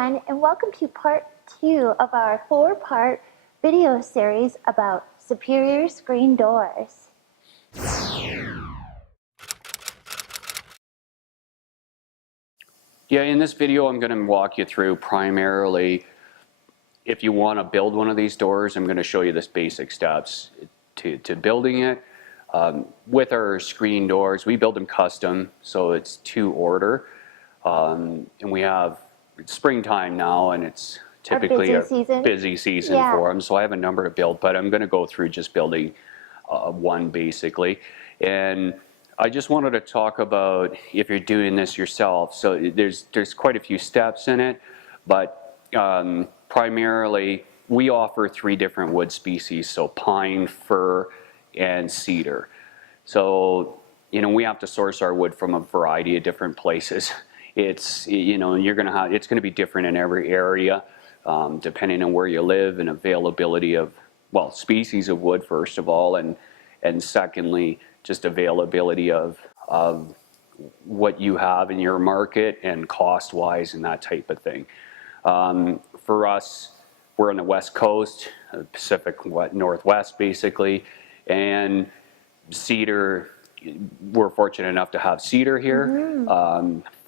everyone, and welcome to part 2 of our 4-part video series about superior screen doors. Yeah, in this video I'm going to walk you through primarily if you want to build one of these doors. I'm going to show you the basic steps to building it. With our screen doors, we build them custom, so it's to order. And we have springtime now, and it's typically a busy season for them, so I have a number to build, but I'm going to go through just building one basically. And I just wanted to talk about if you're doing this yourself. So there's quite a few steps in it, but primarily we offer 3 different wood species, so pine, fir, and cedar. So, you know, we have to source our wood from a variety of different places. It's, you know, it's going to be different in every area, depending on where you live and availability of, well, species of wood first of all, and secondly, just availability of what you have in your market and cost-wise and that type of thing. For us, we're on the West Coast, Pacific Northwest basically, and cedar, we're fortunate enough to have cedar here.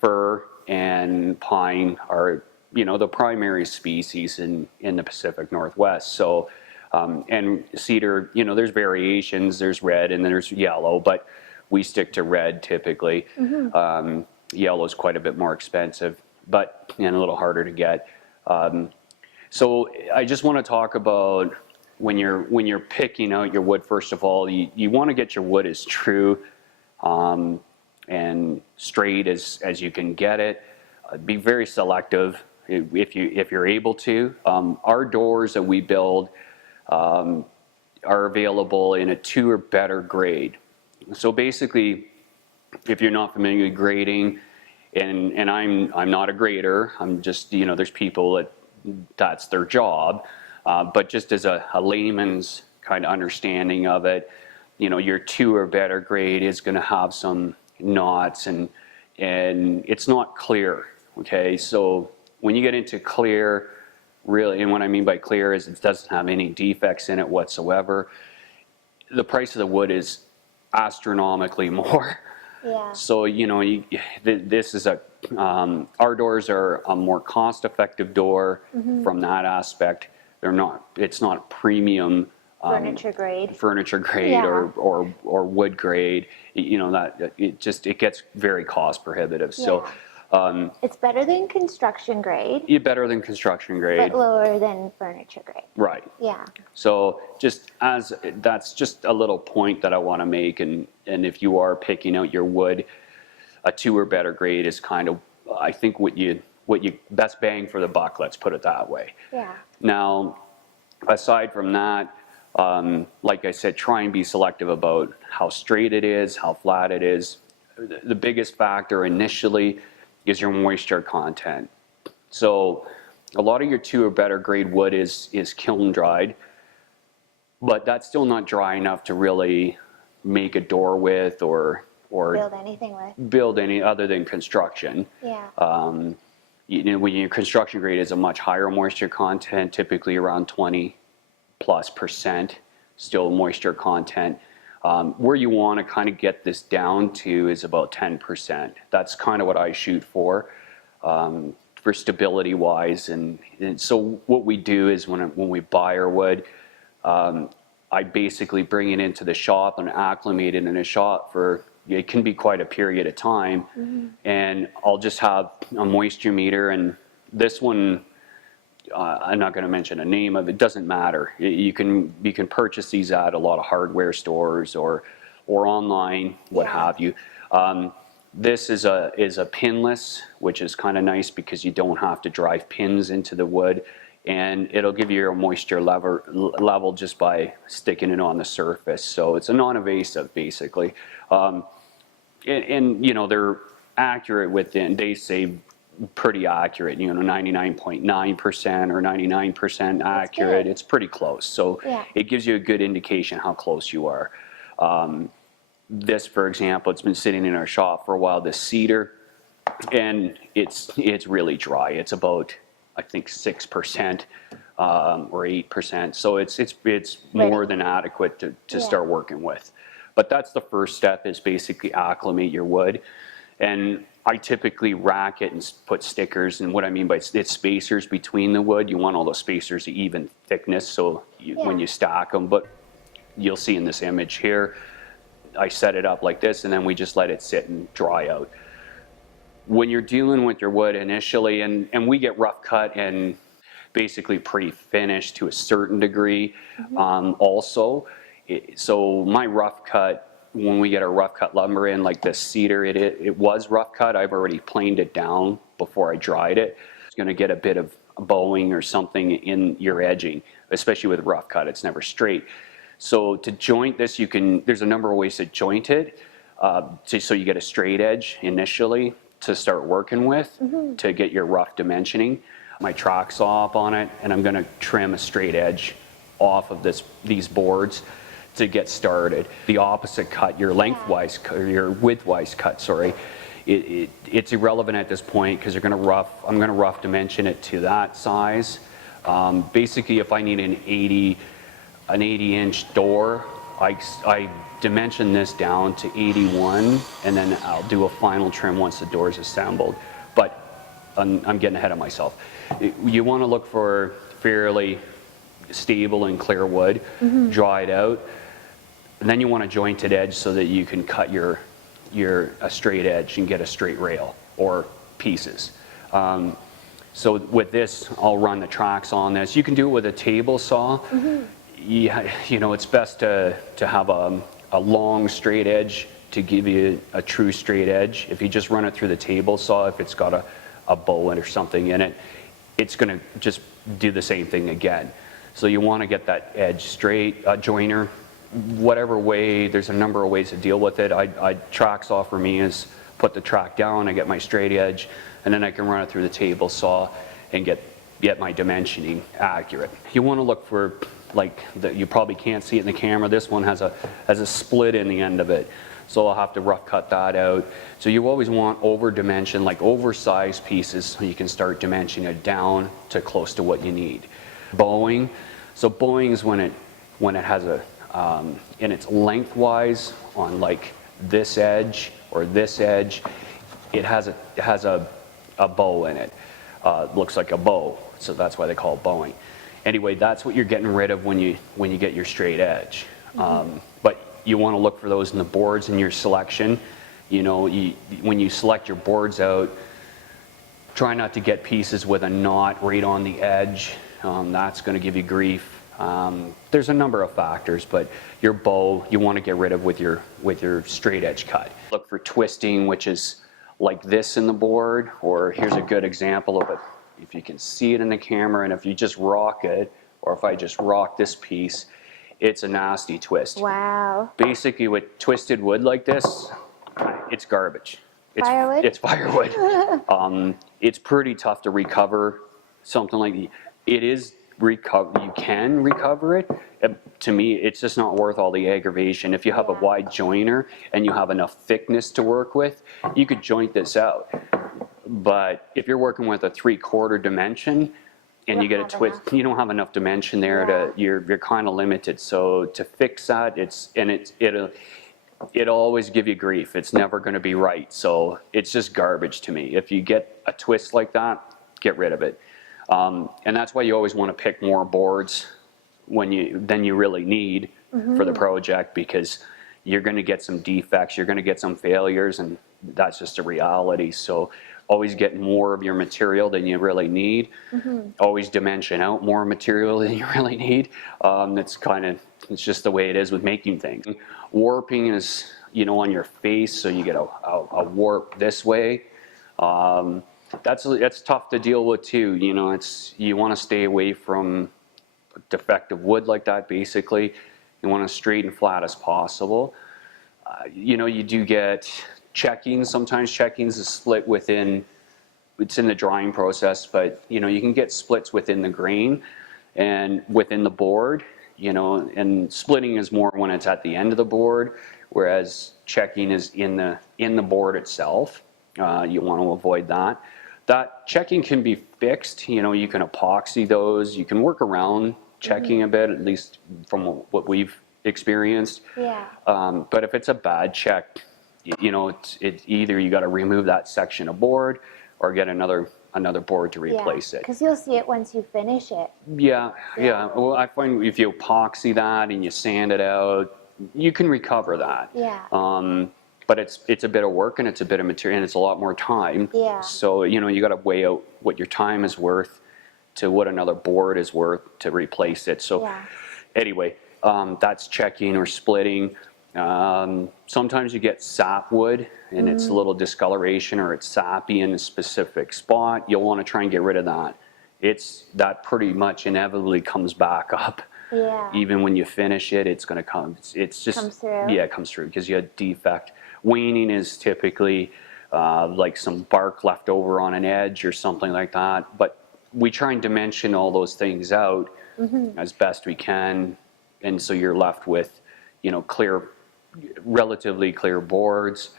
Fir and pine are, you know, the primary species in the Pacific Northwest. So, and cedar, you know, there's variations, there's red and then there's yellow, but we stick to red typically. Yellow is quite a bit more expensive, but and a little harder to get. So I just want to talk about when you're picking out your wood, first of all, you want to get your wood as true and straight as you can get it. Be very selective if you're able to. Our doors that we build are available in a 2 or better grade. So basically, if you're not familiar with grading, and I'm not a grader, I'm just, you know, there's people that's their job, but just as a layman's kind of understanding of it, you know, your 2 or better grade is going to have some knots and it's not clear. Okay, so when you get into clear, really, and what I mean by clear is it doesn't have any defects in it whatsoever, the price of the wood is astronomically more. Yeah. So, you know, this is our doors are a more cost-effective door from that aspect. It's not premium furniture grade yeah. or wood grade. You know, that it gets very cost prohibitive. Yeah. So it's better than construction grade. Yeah, better than construction grade. But lower than furniture grade. Right. Yeah. So that's just a little point that I want to make, and if you are picking out your wood, a 2 or better grade is kind of, I think, what you best bang for the buck, let's put it that way. Yeah. Now, aside from that, like I said, try and be selective about how straight it is, how flat it is. The biggest factor initially is your moisture content. So a lot of your 2 or better grade wood is kiln dried, but that's still not dry enough to really make a door with or build anything with. Build any other than construction. Yeah. You know, when your construction grade is a much higher moisture content, typically around 20+% still moisture content. Where you want to kind of get this down to is about 10%. That's kind of what I shoot for stability wise. And so what we do is when we buy our wood, I basically bring it into the shop and acclimate it in a shop for, it can be quite a period of time. And I'll just have a moisture meter, and this one, I'm not going to mention a name of it, doesn't matter. You can purchase these at a lot of hardware stores or online, what have you. This is a pinless, which is kind of nice because you don't have to drive pins into the wood, and it'll give you your moisture level just by sticking it on the surface. So it's a non-invasive basically. And you know, they're accurate within, they say pretty accurate, you know, 99.9% or 99% accurate. It's pretty close. So yeah. It gives you a good indication how close you are. This, for example, it's been sitting in our shop for a while, this cedar, and it's really dry. It's about I think 6% or 8%. So it's more than adequate to start working with. But that's the first step, is basically acclimate your wood. And I typically rack it and put stickers, and what I mean by it's spacers between the wood. You want all the spacers even thickness, so when you stack them. But you'll see in this image here, I set it up like this, and then we just let it sit and dry out. When you're dealing with your wood initially, and we get rough cut and basically pre-finished to a certain degree also. So my rough cut, when we get our rough cut lumber in, like this cedar, it was rough cut. I've already planed it down before I dried it. It's going to get a bit of bowing or something in your edging, especially with rough cut. It's never straight. So to joint this, there's a number of ways to joint it, so you get a straight edge initially to start working with, to get your rough dimensioning. My track saw up on it, and I'm going to trim a straight edge off of these boards to get started. The opposite cut, your lengthwise, or your widthwise cut, sorry, it's irrelevant at this point, because I'm going to rough dimension it to that size. Basically, if I need an 80-inch door, I dimension this down to 81, and then I'll do a final trim once the door is assembled. But I'm getting ahead of myself. You want to look for fairly stable and clear wood, dry it out, and then you want a jointed edge so that you can cut a straight edge and get a straight rail or pieces. So with this, I'll run the tracks on this. You can do it with a table saw. It's best to have a long straight edge to give you a true straight edge. If you just run it through the table saw, if it's got a bow or something in it, it's going to just do the same thing again. So you want to get that edge straight. Joiner, whatever way, there's a number of ways to deal with it. Track saw for me is put the track down, I get my straight edge, and then I can run it through the table saw and get my dimensioning accurate. You want to look for, you probably can't see it in the camera, this one has a split in the end of it. So I'll have to rough cut that out. So you always want over dimension, like oversized pieces, so you can start dimensioning it down to close to what you need. Bowing. So bowing is when it has and it's lengthwise on like this edge or this edge, it has a bow in it. Looks like a bow, so that's why they call it bowing. Anyway, that's what you're getting rid of when you get your straight edge. But you want to look for those in the boards in your selection. When you select your boards out, try not to get pieces with a knot right on the edge. That's going to give you grief. There's a number of factors, but your bow you want to get rid of with your straight edge cut. Look for twisting, which is like this in the board, or here's a good example of it. If you can see it in the camera, and if you just rock it, or if I just rock this piece, it's a nasty twist. Wow. Basically, with twisted wood like this, it's garbage. Firewood? It's firewood. It's pretty tough to recover something like that. It is you can recover it. To me, it's just not worth all the aggravation. If you have a wide joiner and you have enough thickness to work with, you could joint this out. But if you're working with a 3/4 dimension and you get a twist, you don't have enough dimension there you're kind of limited. So to fix that, it'll always give you grief. It's never going to be right. So it's just garbage to me. If you get a twist like that, get rid of it. And that's why you always want to pick more boards than you really need for the project, because you're going to get some defects, you're going to get some failures, and that's just a reality. So always get more of your material than you really need. Always dimension out more material than you really need. It's just the way it is with making things. Warping is, on your face, so you get a warp this way. That's tough to deal with too. You want to stay away from defective wood like that. Basically, you want as straight and flat as possible. You do get checkings. Sometimes checkings is split within. It's in the drying process, but you can get splits within the grain and within the board. And splitting is more when it's at the end of the board, whereas checking is in the board itself. You want to avoid that. That checking can be fixed. You know, you can epoxy those. You can work around checking a bit, at least from what we've experienced. Yeah. But if it's a bad check, you know, it's either you got to remove that section of board or get another board to replace it. Because you'll see it once you finish it. Yeah. Well, I find if you epoxy that and you sand it out, you can recover that. Yeah. But it's a bit of work and it's a bit of material and it's a lot more time. Yeah. So, you know, you got to weigh out what your time is worth to what another board is worth to replace it. So anyway, that's checking or splitting. Sometimes you get sapwood and it's a little discoloration or it's sappy in a specific spot. You'll want to try and get rid of that. That pretty much inevitably comes back up. Yeah. Even when you finish it, it's going to come. It's just comes through. Yeah, it comes through because you had defect. Waning is typically like some bark left over on an edge or something like that. But we try and dimension all those things out as best we can, and so you're left with, you know, relatively clear boards,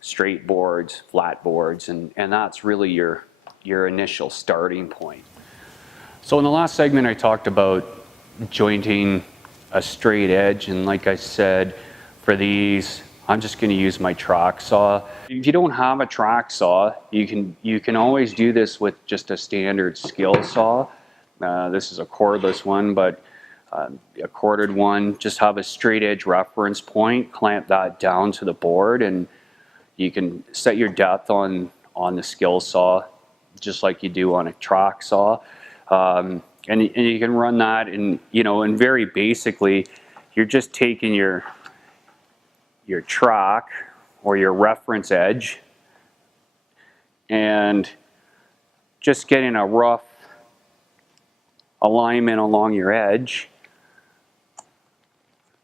straight boards, flat boards, and that's really your initial starting point. So in the last segment, I talked about jointing a straight edge, and like I said, for these, I'm just going to use my track saw. If you don't have a track saw, you can always do this with just a standard skill saw. This is a cordless one, but a corded one, just have a straight edge reference point, clamp that down to the board, and you can set your depth on the skill saw just like you do on a track saw. And you can run that, and you know, and very basically, you're just taking your track or your reference edge and just getting a rough alignment along your edge.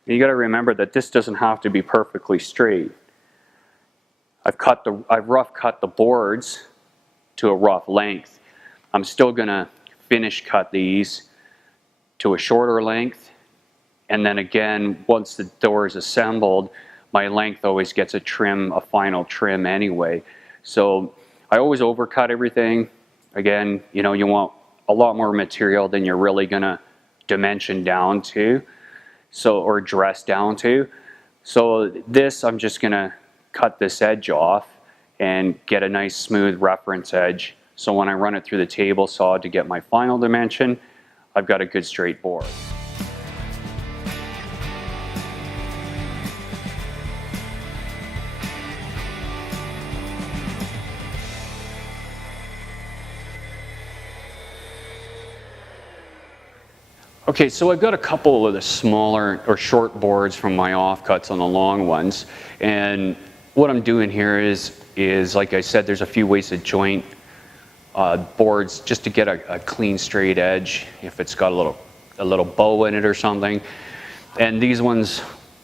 You got to remember that this doesn't have to be perfectly straight. I've rough cut the boards to a rough length. I'm still going to finish cut these to a shorter length, and then again, once the door is assembled, my length always gets a final trim anyway. So I always overcut everything. Again, you know, you want a lot more material than you're really gonna dimension down to, or dress down to. So this, I'm just gonna cut this edge off and get a nice smooth reference edge. So when I run it through the table saw to get my final dimension, I've got a good straight board. Okay, so I've got a couple of the smaller or short boards from my offcuts on the long ones, and what I'm doing here is like I said, there's a few ways to joint boards just to get a clean straight edge if it's got a little bow in it or something. And these ones,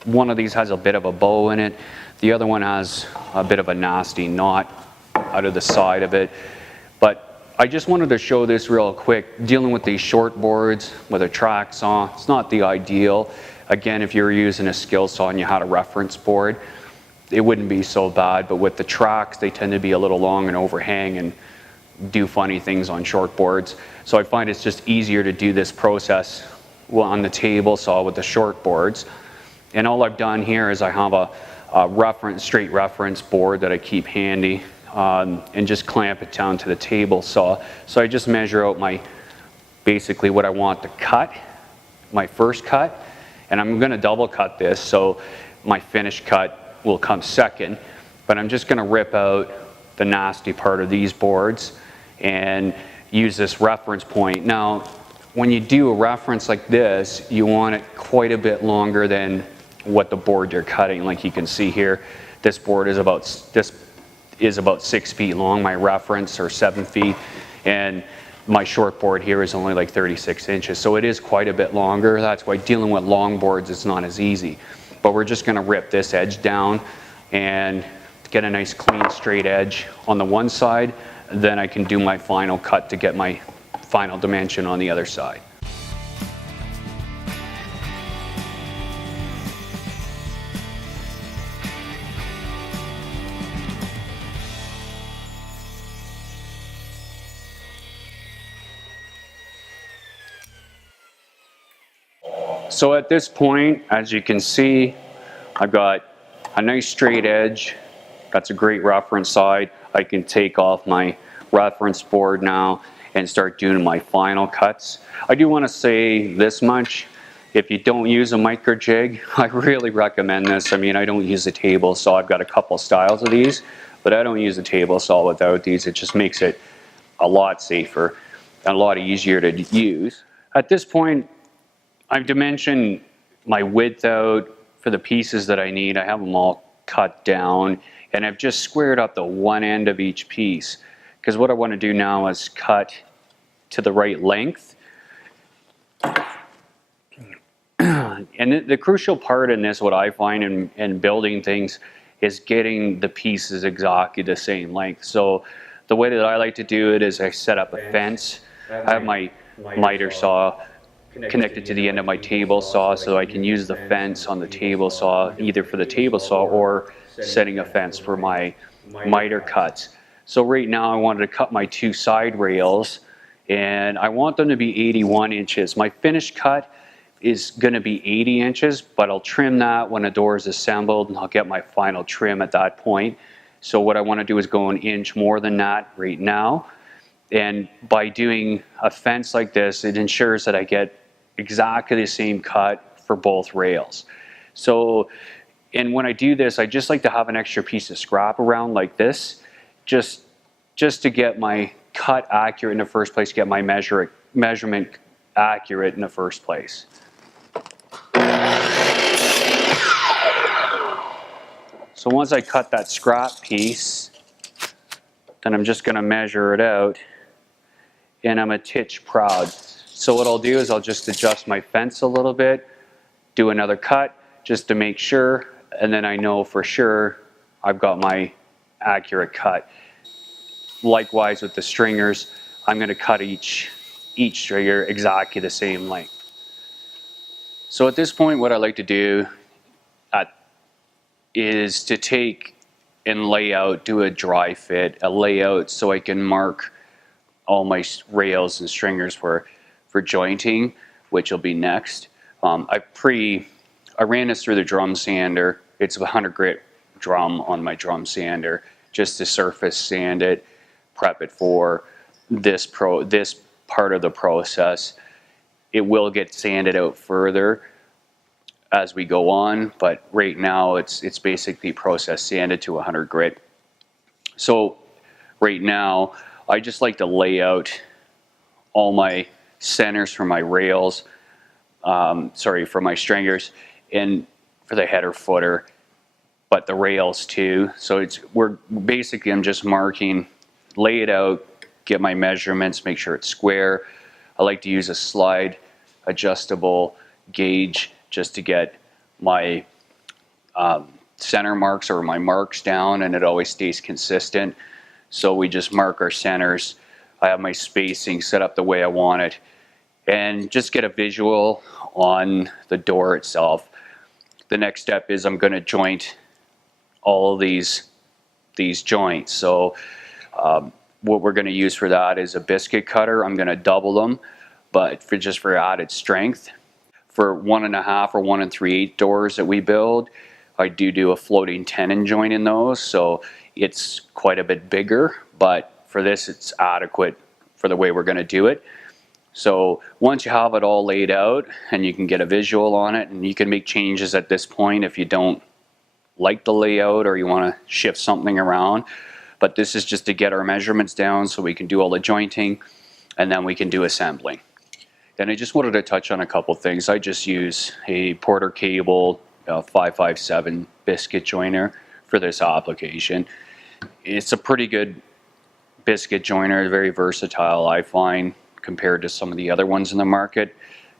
one of these has a bit of a bow in it, the other one has a bit of a nasty knot out of the side of it. But I just wanted to show this real quick. Dealing with these short boards with a track saw, it's not the ideal. Again, if you were using a skill saw and you had a reference board, it wouldn't be so bad. But with the tracks, they tend to be a little long and overhang and do funny things on short boards. So I find it's just easier to do this process on the table saw with the short boards. And all I've done here is I have a straight reference board that I keep handy. And just clamp it down to the table saw. So I just measure out basically what I want to cut, my first cut, and I'm going to double cut this, so my finished cut will come second. But I'm just going to rip out the nasty part of these boards and use this reference point. Now, when you do a reference like this, you want it quite a bit longer than what the board you're cutting. Like you can see here, this board is about 6 feet long, my reference, or 7 feet, and my short board here is only like 36 inches, so it is quite a bit longer. That's why dealing with long boards is not as easy. But we're just going to rip this edge down and get a nice clean straight edge on the one side, then I can do my final cut to get my final dimension on the other side. So at this point, as you can see, I've got a nice straight edge. That's a great reference side. I can take off my reference board now and start doing my final cuts. I do want to say this much. If you don't use a micro jig, I really recommend this. I mean, I don't use a table saw. I've got a couple styles of these, but I don't use a table saw without these. It just makes it a lot safer and a lot easier to use. At this point, I've dimensioned my width out for the pieces that I need. I have them all cut down, and I've just squared up the one end of each piece, because what I want to do now is cut to the right length. And the crucial part in this, what I find in building things, is getting the pieces exactly the same length. So the way that I like to do it is I set up a fence. I have my miter saw connected to the end of my table saw, so I can use the fence on the table saw either for the table saw or setting a fence for my miter cuts. So right now I wanted to cut my two side rails, and I want them to be 81 inches. My finished cut is going to be 80 inches, but I'll trim that when the door is assembled, and I'll get my final trim at that point. So what I want to do is go an inch more than that right now. And by doing a fence like this, it ensures that I get exactly the same cut for both rails. So, and when I do this, I just like to have an extra piece of scrap around like this, just to get my cut accurate in the first place, get my measurement accurate in the first place. So once I cut that scrap piece, then I'm just going to measure it out, and I'm a titch proud. So what I'll do is I'll just adjust my fence a little bit, do another cut just to make sure, and then I know for sure I've got my accurate cut. Likewise with the stringers, I'm going to cut each stringer exactly the same length. So at this point, what I like to do is to take and lay out, do a dry fit, a layout, so I can mark all my rails and stringers for jointing, which will be next. I ran this through the drum sander. It's a 100 grit drum on my drum sander, just to surface sand it, prep it for this part of the process. It will get sanded out further as we go on, but right now it's basically process sanded to 100 grit. So right now I just like to lay out all my centers for my rails, for my stringers, and for the header footer, but the rails too. So I'm just marking, lay it out, get my measurements, make sure it's square. I like to use a slide adjustable gauge just to get my center marks or my marks down, and it always stays consistent. So we just mark our centers. I have my spacing set up the way I want it, and just get a visual on the door itself. The next step is I'm going to joint all of these joints. So what we're going to use for that is a biscuit cutter. I'm going to double them, but for added strength. For 1.5 or 1 3/8 doors that we build, I do a floating tenon joint in those, so it's quite a bit bigger, but for this it's adequate for the way we're going to do it. So once you have it all laid out and you can get a visual on it, and you can make changes at this point if you don't like the layout or you want to shift something around, but this is just to get our measurements down so we can do all the jointing, and then we can do assembling. And I just wanted to touch on a couple things. I just use a Porter Cable 557 biscuit joiner for this application. It's a pretty good biscuit joiner, very versatile, I find, compared to some of the other ones in the market.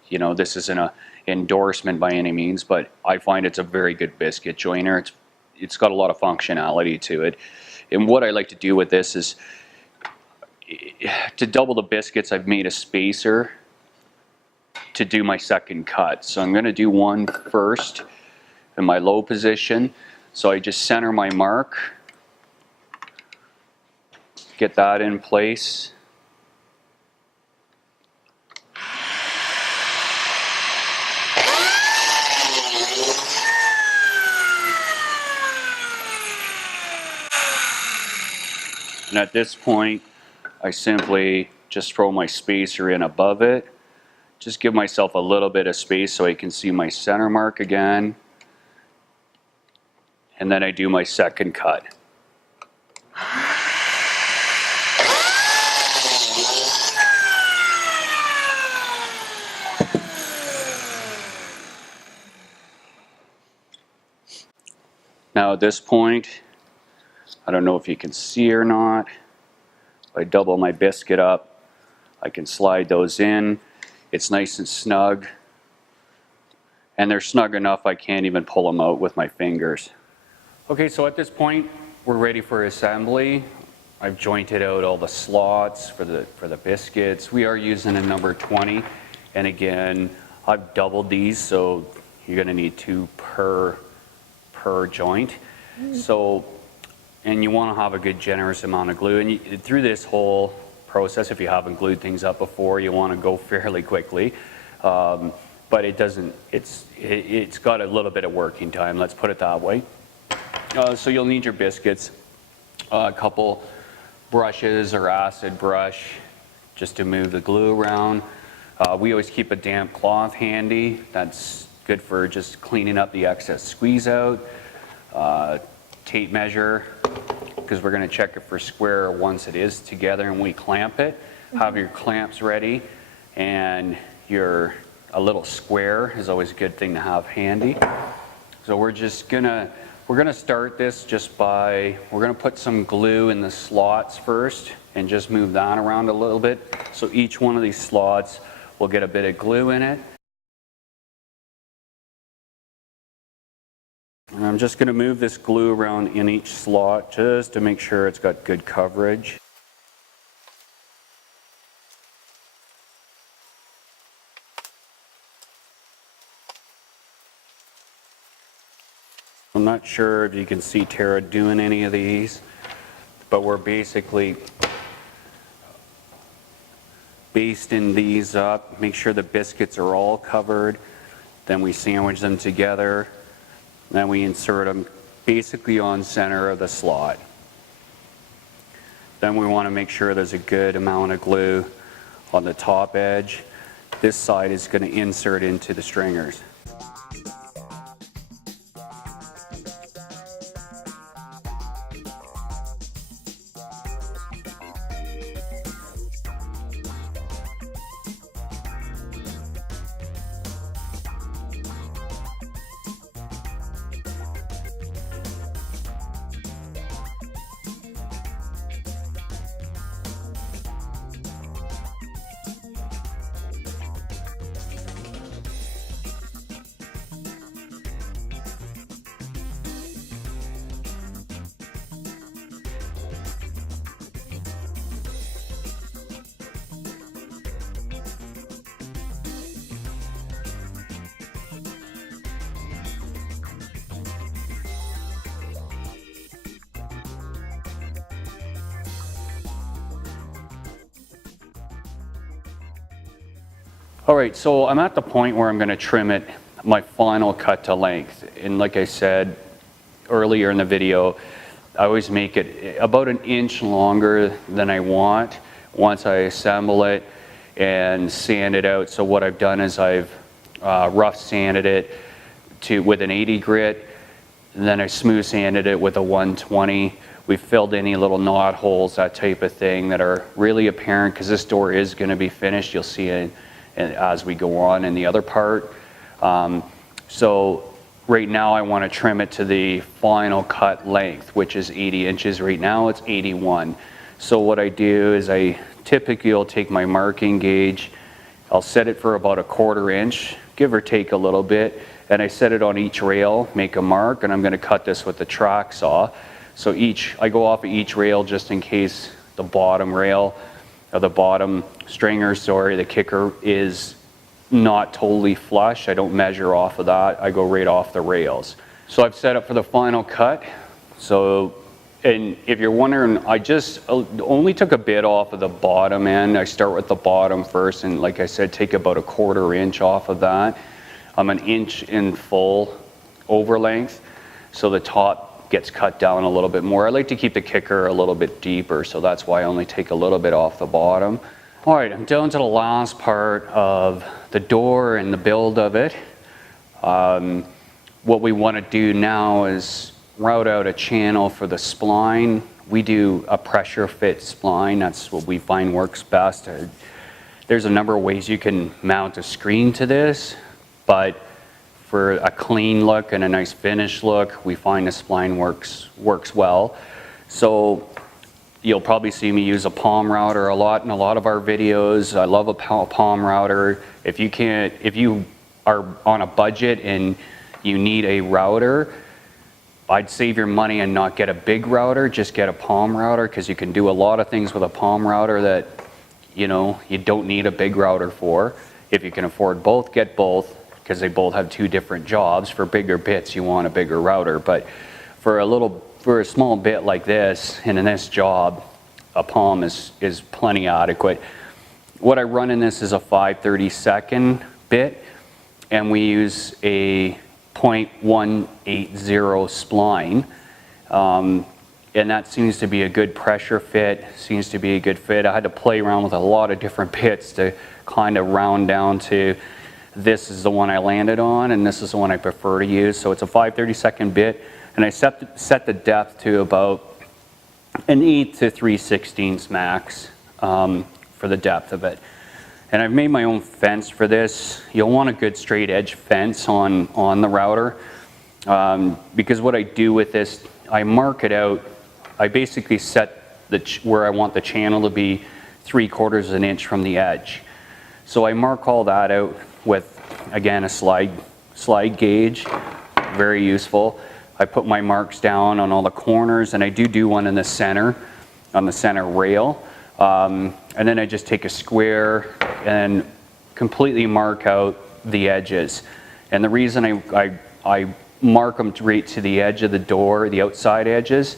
You know, this isn't an endorsement by any means, but I find it's a very good biscuit joiner. It's got a lot of functionality to it. And what I like to do with this is, to double the biscuits, I've made a spacer to do my second cut. So I'm going to do one first in my low position. So I just center my mark, get that in place. And at this point, I simply just throw my spacer in above it. Just give myself a little bit of space so I can see my center mark again. And then I do my second cut. Now at this point, I don't know if you can see or not, if I double my biscuit up, I can slide those in. It's nice and snug. And they're snug enough I can't even pull them out with my fingers. Okay, so at this point, we're ready for assembly. I've jointed out all the slots for the biscuits. We are using a number 20. And again, I've doubled these, so you're gonna need 2 per joint. So, and you want to have a good generous amount of glue. And through this whole process, if you haven't glued things up before, you want to go fairly quickly. But it doesn't, it's got a little bit of working time, let's put it that way. So you'll need your biscuits, a couple brushes or acid brush just to move the glue around. We always keep a damp cloth handy. That's good for just cleaning up the excess squeeze out. Tape measure, because we're going to check it for square once it is together and we clamp it. Have your clamps ready, and a little square is always a good thing to have handy. So we're gonna start this just by, we're gonna put some glue in the slots first and just move that around a little bit. So each one of these slots will get a bit of glue in it. And I'm just going to move this glue around in each slot just to make sure it's got good coverage. I'm not sure if you can see Tara doing any of these, but we're basically basting these up, make sure the biscuits are all covered, then we sandwich them together. Then we insert them basically on center of the slot. Then we want to make sure there's a good amount of glue on the top edge. This side is going to insert into the stringers. All right, so I'm at the point where I'm going to trim it, my final cut to length. And like I said earlier in the video, I always make it about an inch longer than I want once I assemble it and sand it out. So what I've done is I've rough sanded it with an 80 grit, and then I smooth sanded it with a 120. We filled any little knot holes, that type of thing, that are really apparent, because this door is going to be finished. You'll see it as we go on in the other part. So right now I want to trim it to the final cut length, which is 80 inches. Right now it's 81. So what I do is I typically will take my marking gauge, I'll set it for about a 1/4 inch, give or take a little bit, and I set it on each rail, make a mark, and I'm going to cut this with the track saw. So I go off of each rail just in case the bottom rail, or the bottom stringer, the kicker is not totally flush. I don't measure off of that. I go right off the rails. So I've set up for the final cut. So, and if you're wondering, I just only took a bit off of the bottom end. I start with the bottom first, and like I said, take about a 1/4 inch off of that. I'm an inch in full over length. So the top gets cut down a little bit more. I like to keep the kicker a little bit deeper, so that's why I only take a little bit off the bottom. All right, I'm down to the last part of the door and the build of it. What we want to do now is route out a channel for the spline. We do a pressure fit spline. That's what we find works best. There's a number of ways you can mount a screen to this, but for a clean look and a nice finish look, we find the spline works well. So you'll probably see me use a palm router a lot in a lot of our videos. I love a palm router. If you are on a budget and you need a router, I'd save your money and not get a big router, just get a palm router, because you can do a lot of things with a palm router that you don't need a big router for. If you can afford both, get both, because they both have two different jobs. For bigger bits, you want a bigger router, but for a small bit like this, and in this job, a palm is plenty adequate. What I run in this is a 5/32 bit, and we use a 0.180 spline, and that seems to be a good pressure fit, seems to be a good fit. I had to play around with a lot of different bits to kind of round down to this is the one I landed on, and this is the one I prefer to use. So it's a 5/32 bit, and I set the depth to about an 8 to 3/16 max for the depth of it. And I've made my own fence for this. You'll want a good straight edge fence on the router, because what I do with this, I mark it out. I basically set where I want the channel to be 3/4 of an inch from the edge. So I mark all that out with, again, a slide gauge, very useful. I put my marks down on all the corners, and I do one in the center, on the center rail. And then I just take a square and completely mark out the edges. And the reason I mark them right to the edge of the door, the outside edges,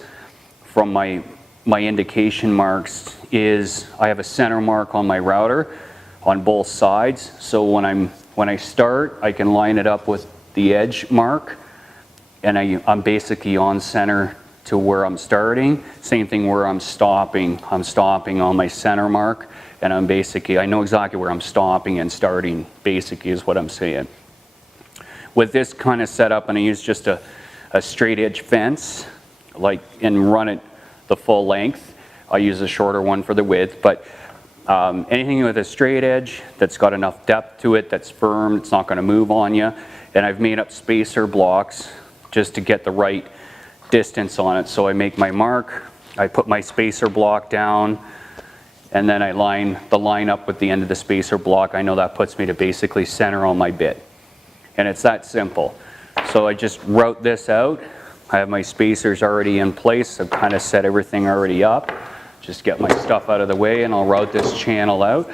from my indication marks, is I have a center mark on my router on both sides. So when I start, I can line it up with the edge mark, and I'm basically on center to where I'm starting. Same thing where I'm stopping. I'm stopping on my center mark, and I know exactly where I'm stopping and starting, basically is what I'm saying. With this kind of setup, and I use just a straight edge fence, and run it the full length. I use a shorter one for the width, but anything with a straight edge that's got enough depth to it, that's firm, it's not going to move on you. And I've made up spacer blocks just to get the right distance on it. So I make my mark, I put my spacer block down, and then I line the line up with the end of the spacer block. I know that puts me to basically center on my bit. And it's that simple. So I just route this out. I have my spacers already in place. I've kind of set everything already up. Just get my stuff out of the way, and I'll route this channel out.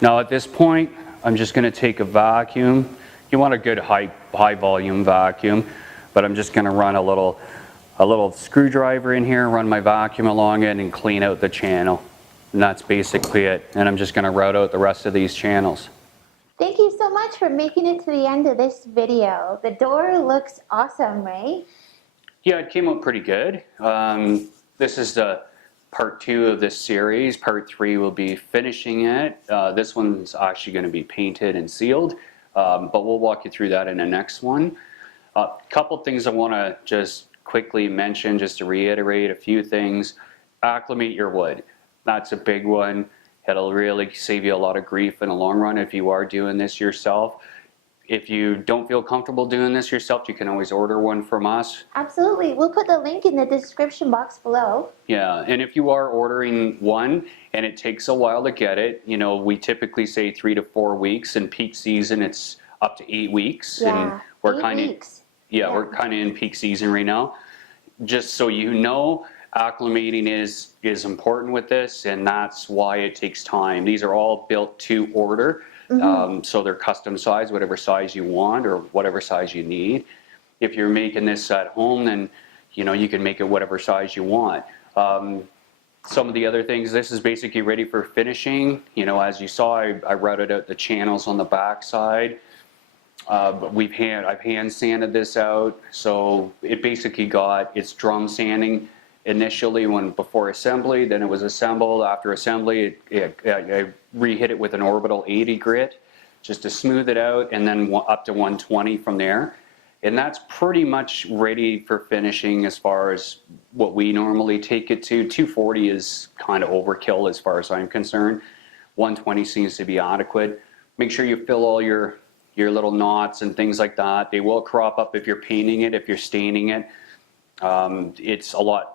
Now at this point, I'm just going to take a vacuum. You want a good high volume vacuum, but I'm just going to run a little screwdriver in here, run my vacuum along it, and clean out the channel. And that's basically it. And I'm just going to route out the rest of these channels. Thank you so much for making it to the end of this video. The door looks awesome, right? Yeah, it came out pretty good. This is the part 2 of this series. Part 3 will be finishing it. This one's actually going to be painted and sealed, but we'll walk you through that in the next one. A couple things I want to just quickly mention, just to reiterate a few things. Acclimate your wood. That's a big one. It'll really save you a lot of grief in the long run if you are doing this yourself. If you don't feel comfortable doing this yourself, you can always order one from us. Absolutely. We'll put the link in the description box below. Yeah, and if you are ordering one and it takes a while to get it, you know, we typically say 3 to 4 weeks. In peak season, it's up to 8 weeks. Yeah, and we're 8 kind of weeks. yeah, Yeah. we're kind of in peak season right now. Just so you know, acclimating is important with this, and that's why it takes time. These are all built to order, so they're custom size, whatever size you want or whatever size you need. If you're making this at home, then you know you can make it whatever size you want. Some of the other things, this is basically ready for finishing. You know, as you saw, I routed out the channels on the back side. But I've hand sanded this out, so it basically got its drum sanding initially before assembly. Then it was assembled. After assembly, I re-hit it with an orbital 80 grit just to smooth it out, and then up to 120 from there. And that's pretty much ready for finishing as far as what we normally take it to. 240 is kind of overkill as far as I'm concerned. 120 seems to be adequate. Make sure you fill all your little knots and things like that. They will crop up if you're painting it, if you're staining it. It's a lot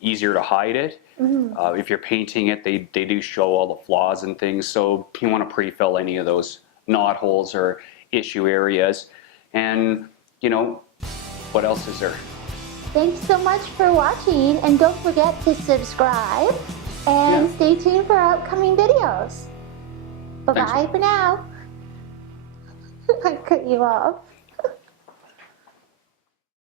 easier to hide it. If you're painting it, they do show all the flaws and things. So you want to pre-fill any of those knot holes or issue areas. And you know, what else is there? Thanks so much for watching, and don't forget to subscribe and stay tuned for our upcoming videos. Bye-bye for now. I cut you off.